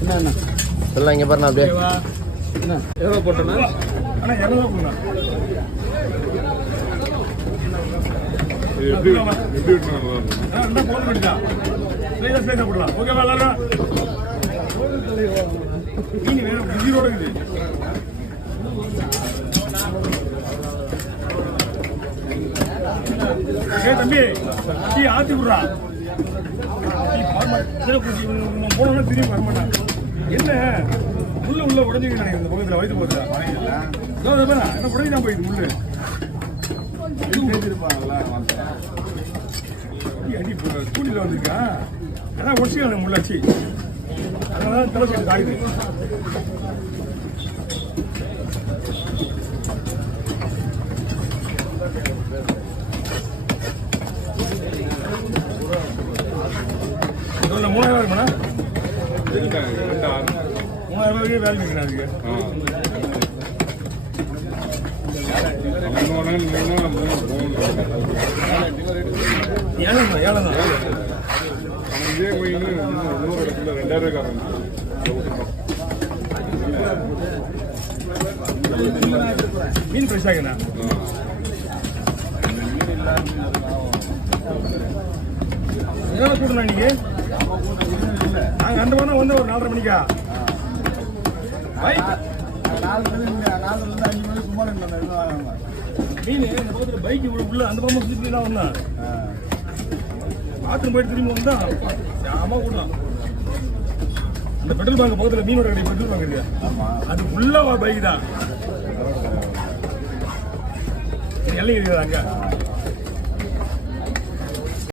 என்ன சொல்லலாம் இங்கே பாருண்ணா அப்படியே என்ன எவ்வளோ போட்டோண்ணா? ஆனால் இரநூறுவா கொடுங்க. எப்படி என்ன போன பண்ணிட்டா ஸ்லைஸாக போடலாம். ஓகேவா? மீன் வேற உயிரோட இருக்குது. தம்பி டீ ஆத்தி விடுறா. போனோம்னா திரும்பி வரமாட்டான். என்ன உள்ள உடஞ்சிங்க நினைக்கிறேன். இந்த பக்கத்தில் வயிற்று போகுது. என்ன உடஞ்சி தான் போயிடுது முள்ளு. அடி ஸ்கூலில் வந்திருக்கா. ஆனால் ஒடிச்சுக்காங்க முள்ளாச்சு. அதனால தலை சொல்லி காயுது. சொல்ல 3000 இருக்குண்ணா. 3000 ரூபாய்க்கு வேலை இருக்குண்ணா. அதுக்கு ஏழம் தான். மீன் ஃப்ரெஷ் ஆகுண்ணா. என்ன கூட்டணும் இன்னைக்கு? நாங்கள் 2 மணி வந்து ஒரு 4:30 மணிக்கா மீன் இந்த பக்கத்தில் பைக்கு உள்ள அந்த பக்கமாக சுற்றி தான் வந்தேன். ஆற்று போயிட்டு திரும்பி வந்தா ஆமா கூட்டம். அந்த பெட்ரோல் பங்க் பக்கத்தில் மீனோட கடை பெட்ரோல் பங்க் இருக்கு. அது ஃபுல்லாக பைக் தான். எல்லை இருக்குது அங்கே.